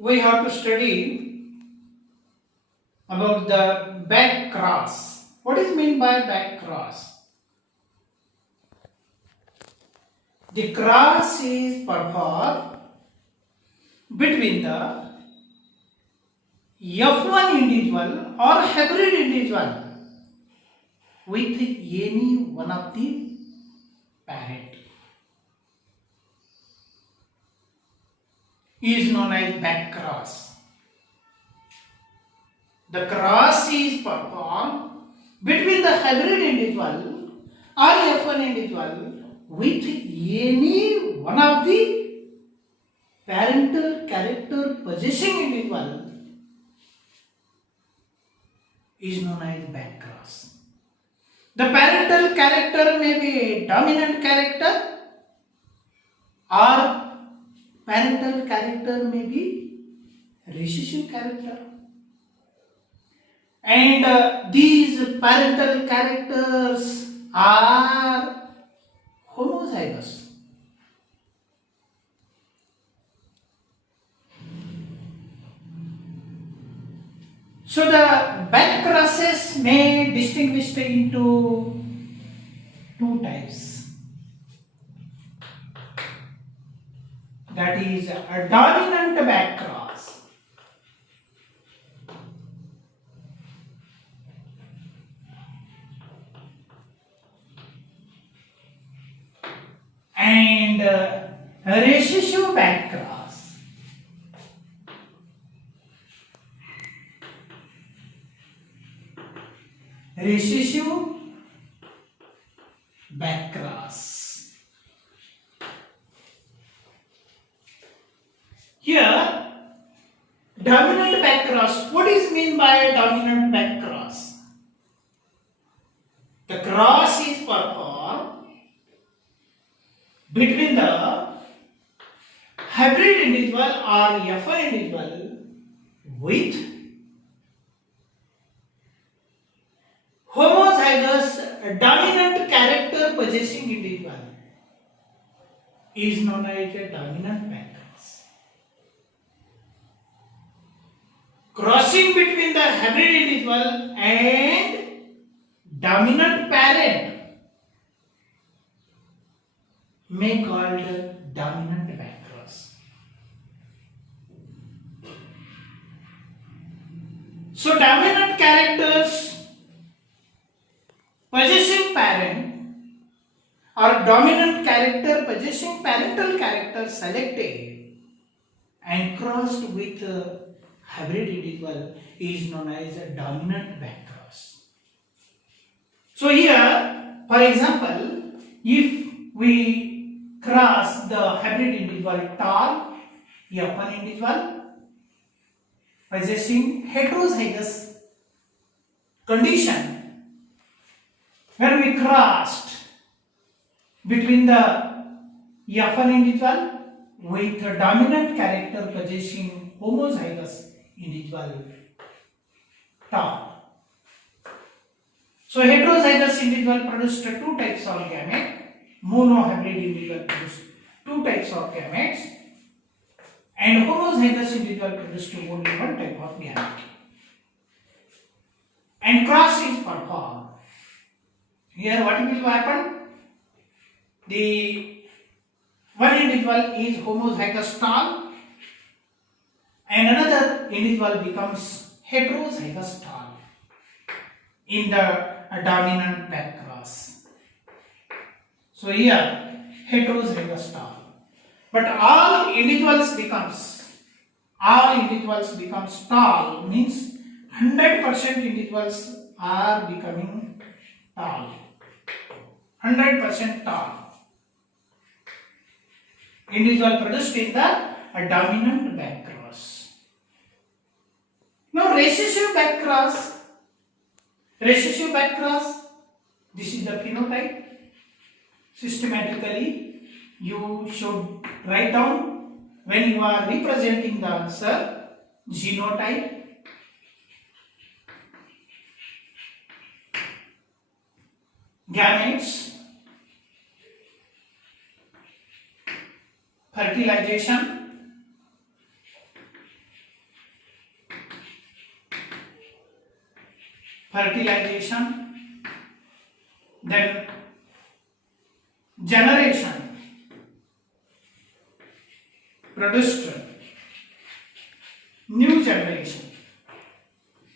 we have to study about the back cross. What is meant by back cross? The cross is performed between the F1 individual or hybrid individual with any one of the parent is known as back cross. The cross is performed between the hybrid individual or F1 individual with any one of the parental character possessing individual is known as back cross. The parental character may be dominant character or parental character may be recessive character. And these parental characters are homozygous. So the back crosses may distinguish into two types. That is a dominant back cross and a recessive back cross. Recessive back cross. Here, dominant back cross. What is meant by dominant back cross? The cross is performed between the hybrid individual or F1 individual with homozygous dominant character possessing individual is known as a dominant back cross. Crossing between the hybrid individual and dominant parent may called dominant back cross. So dominant characters possessing parent or dominant character possessing parental character selected and crossed with a hybrid individual is known as a dominant back cross. So here, for example, if we cross the hybrid individual tall F1 individual possessing heterozygous condition, when we crossed between the F1 individual with a dominant character possessing homozygous individual tau. So heterozygous individual produced two types of gamete, monohybrid individual produced two types of gametes, and homozygous individual produced only one type of gamete. And cross is performed. Here what will happen? The one individual is homozygous tall and another individual becomes heterozygous tall in the dominant back cross. So here heterozygous tall, but all individuals becomes tall means 100% individuals are becoming tall. 100% tall. Individual produced in the dominant back cross. Now recessive back cross. Recessive back cross. This is the phenotype. Systematically, you should write down when you are representing the answer genotype, gametes, fertilization, fertilization, then generation, produced new generation.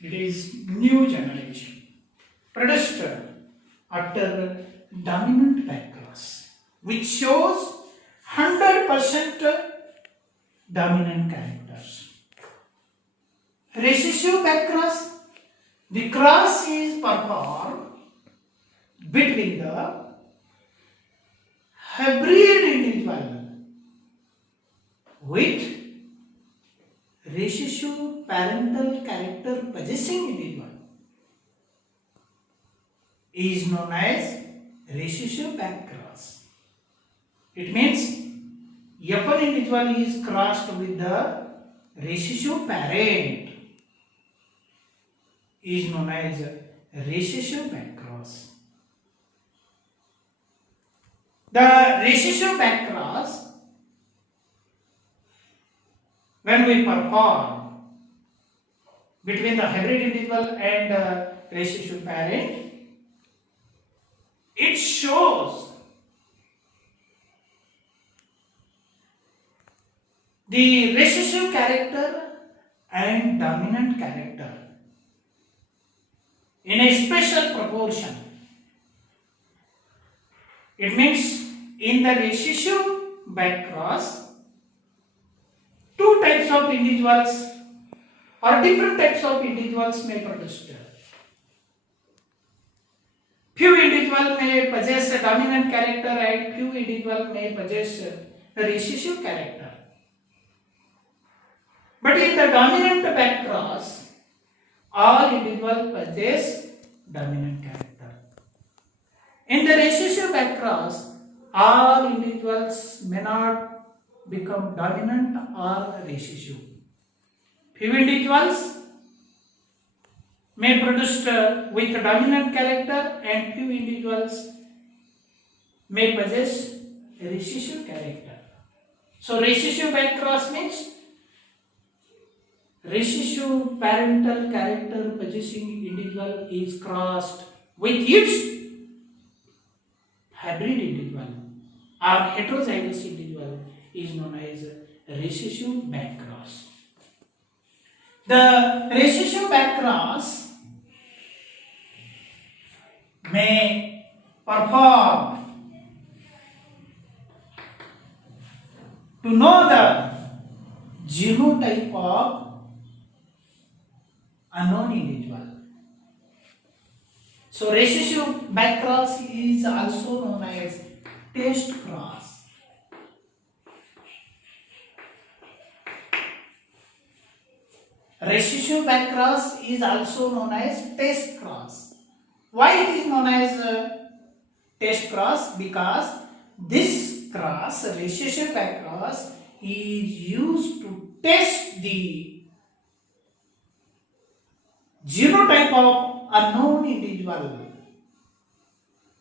It is new generation produced after dominant backcross, which shows 100% dominant characters. Recessive backcross, the cross is performed between the hybrid individual with recessive parental character possessing individual is known as recessive backcross. It means F1 individual is crossed with the recessive parent is known as recessive backcross. The recessive backcross, when we perform between the hybrid individual and recessive parent, it shows the recessive character and dominant character in a special proportion. It means in the recessive backcross, two types of individuals or different types of individuals may produce. Few individuals may possess a dominant character and few individuals may possess a recessive character. But in the dominant backcross, all individuals possess dominant character. In the recessive backcross, all individuals may not become dominant or recessive. Few individuals may produce with dominant character and few individuals may possess a recessive character. So recessive backcross means recessive parental character possessing individual is crossed with its hybrid individual or heterozygous individual is known as recessive backcross. The recessive backcross may perform to know the genotype of unknown individual. So recessive backcross is also known as test cross. Recessive backcross is also known as test cross. Why it is known as test cross? Because this cross, recessive backcross, is used to test the genotype of unknown individual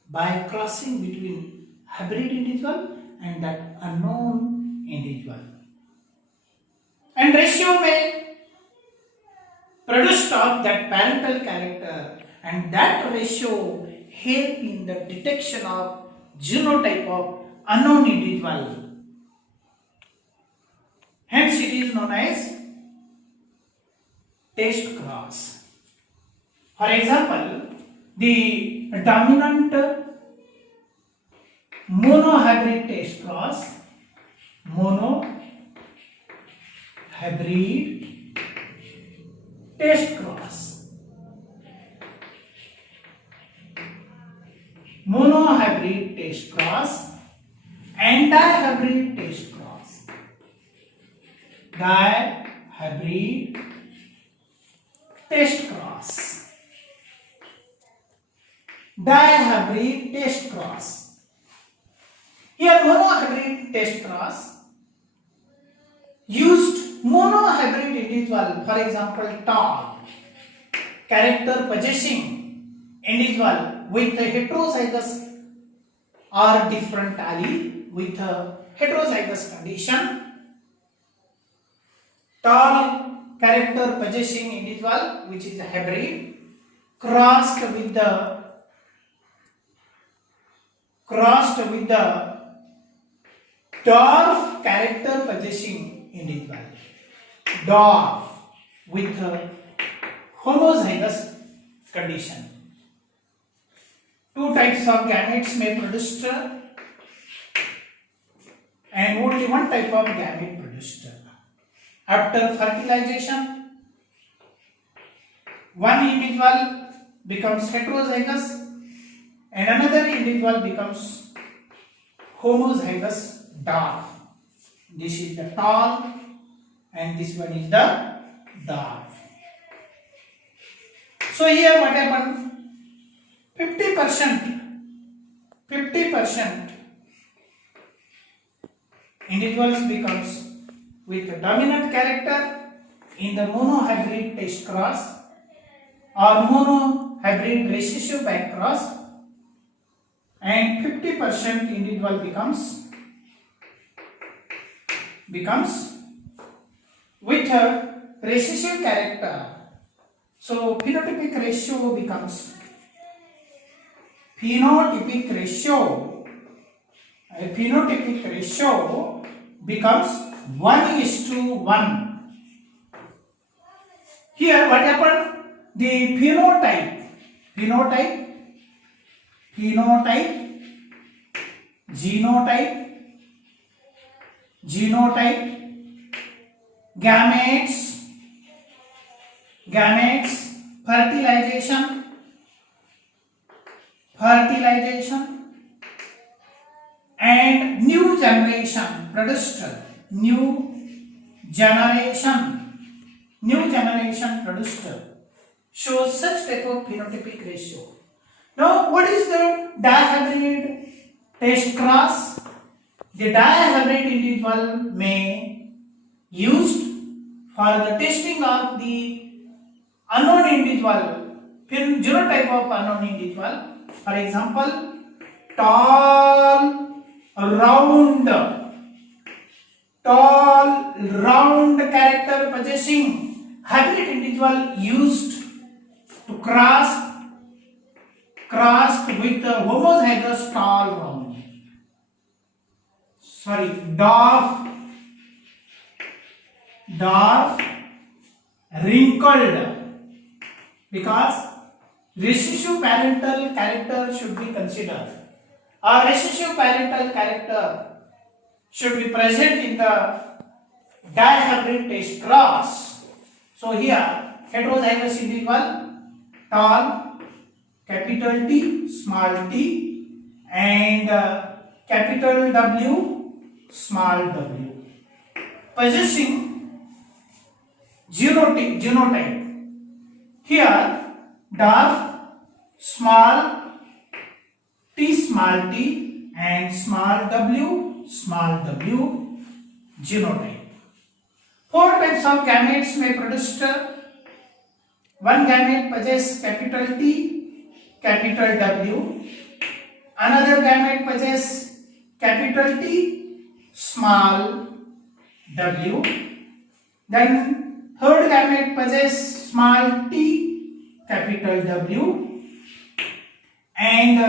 by crossing between hybrid individual and that unknown individual. And ratio may produce of that parental character, and that ratio help in the detection of genotype of unknown individual. Hence it is known as test cross. For example, the dominant monohybrid test cross, monohybrid test cross, monohybrid test cross, antihybrid test cross, dihybrid test cross, dihybrid test cross. Here monohybrid test cross used monohybrid individual, for example tall, character possessing individual with a heterozygous or different allele with a heterozygous condition, tall character possessing individual which is a hybrid, crossed with the dwarf character possessing individual. Dwarf with homozygous condition. Two types of gametes may produced and only one type of gamete produced. After fertilization, one individual becomes heterozygous and another individual becomes homozygous dwarf. This is the tall and this one is the dwarf. So here what happened? 50% individuals becomes with a dominant character in the monohybrid test cross or monohybrid recessive back cross, and 50% individual becomes with a recessive character. So phenotypic ratio becomes 1:1. Here what happened? The phenotype, genotype, gametes, fertilization, and new generation produced, shows such type of phenotypic ratio. Now what is the dihybrid test cross? The dihybrid individual may used for the testing of the unknown individual, genotype of unknown individual. For example, tall round character possessing hybrid individual used to cross with the homozygous dwarf wrinkled, because recessive parental character should be considered. A recessive parental character should be present in the dihybrid test cross. So here heterozygous individual, tall, capital T, small t, and capital W, small w, possessing genotype. Here dwarf, small t, small t, and small w genotype. Four types of gametes may produce. One gamete possesses capital T, capital W. Another gamete possesses capital T, small w. Then third gamete possesses small t, capital W. And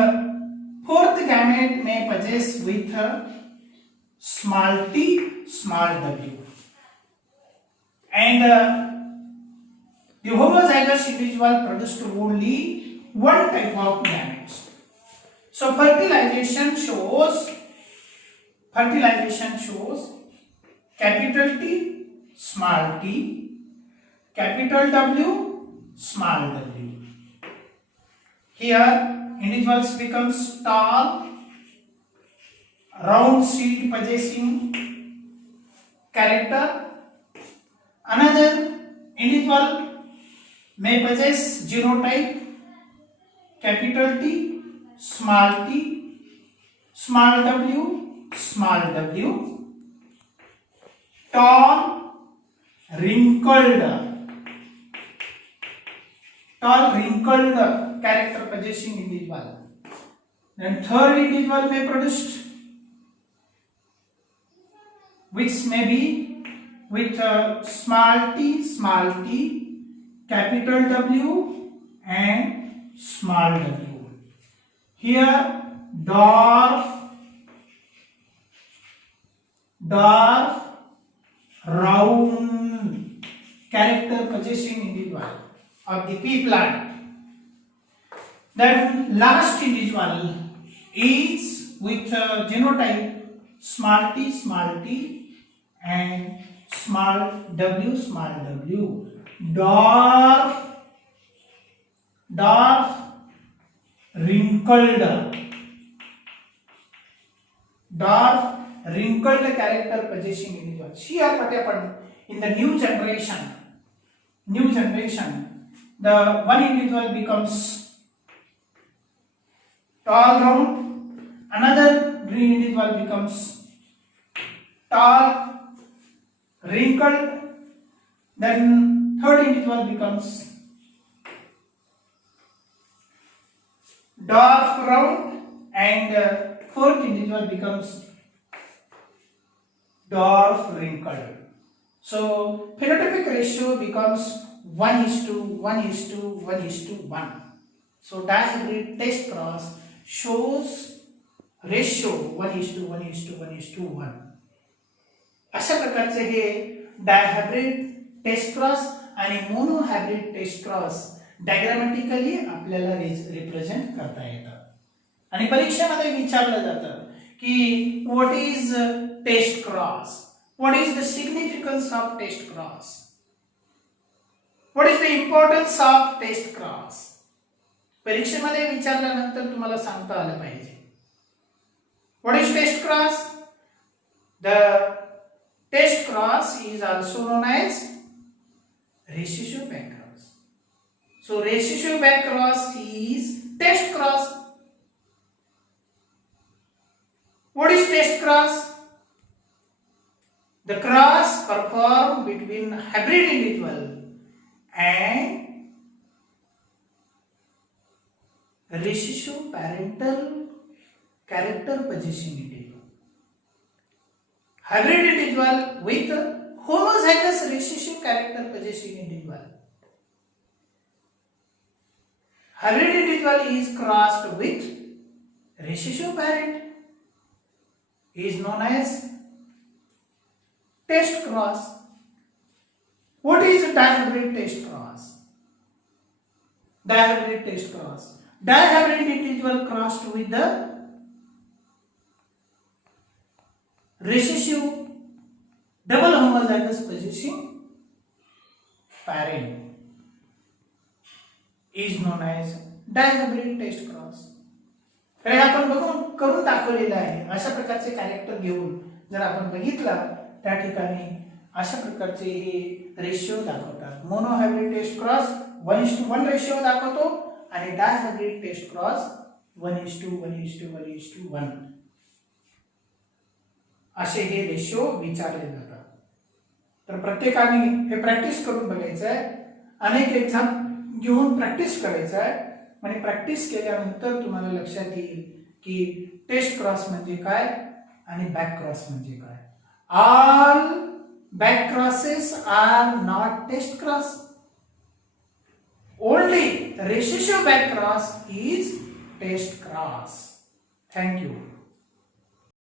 fourth gamete may possess with small t, small w. And the homozygous individual produced only one type of gametes. So fertilization shows capital T, small t, capital W, small w. Here individuals becomes tall, round seed possessing character. Another individual may possess genotype capital T, small w, tall, wrinkled character possessing individual. Then third individual may produce, which may be with small t, capital W, and small w. Here dwarf round character possessing individual of the pea plant. Then last individual is with genotype small t and small w. Dwarf wrinkled character possessing individual. Here what happened in the new generation, the one individual becomes tall round, another individual becomes tall wrinkled, then third individual becomes dark round, and fourth individual becomes dwarf wrinkled. So phenotypic ratio becomes 1:1:1:1. So dihybrid test cross shows ratio 1:1:1:1. अशा प्रकारचे हे dihybrid test cross आणि monohybrid test cross diagrammatically आपल्याला represent करता येतात. आणि परीक्षेमध्ये विचारलं जातं की what is test cross, what is the significance of test cross, what is the importance of test cross. परीक्षेमध्ये विचारल्यानंतर तुम्हाला सांगता आलं पाहिजे. What is test cross? The test cross is also known as recessive backcross. So recessive backcross is test cross. What is test cross? The cross performed between hybrid individual and recessive parental character possessing individual. Hybrid individual with homozygous recessive character possessing individual. Hybrid individual is crossed with recessive parent, is known as test cross. What is dihybrid test cross? Dihybrid test cross. Dihybrid individual crossed with the recessive double homozygous possessing parent is known as dihybrid test cross. हे आपण करून दाखवलेलं आहे. अशा प्रकारचे character घेऊन जर आपण बघितलं त्या ठिकाणी अशा प्रकारचे हे रेशिओ दाखवतात. मोनोहायब्रिड टेस्ट क्रॉस 1:1 रेशिओ दाखवतो आणि डायहायब्रिड टेस्ट क्रॉस 1:1:1:1 असे हे रेशिओ विचारले जातात. तर प्रत्येकाने हे प्रॅक्टिस करून बघायचं आहे. अनेक एक्झाम घेऊन प्रॅक्टिस करायचं आहे आणि प्रॅक्टिस केल्यानंतर तुम्हाला लक्षात येईल की टेस्ट क्रॉस म्हणजे काय आणि बॅक क्रॉस म्हणजे काय. All back crosses are not test cross. Only recessive back cross is test cross. Thank you.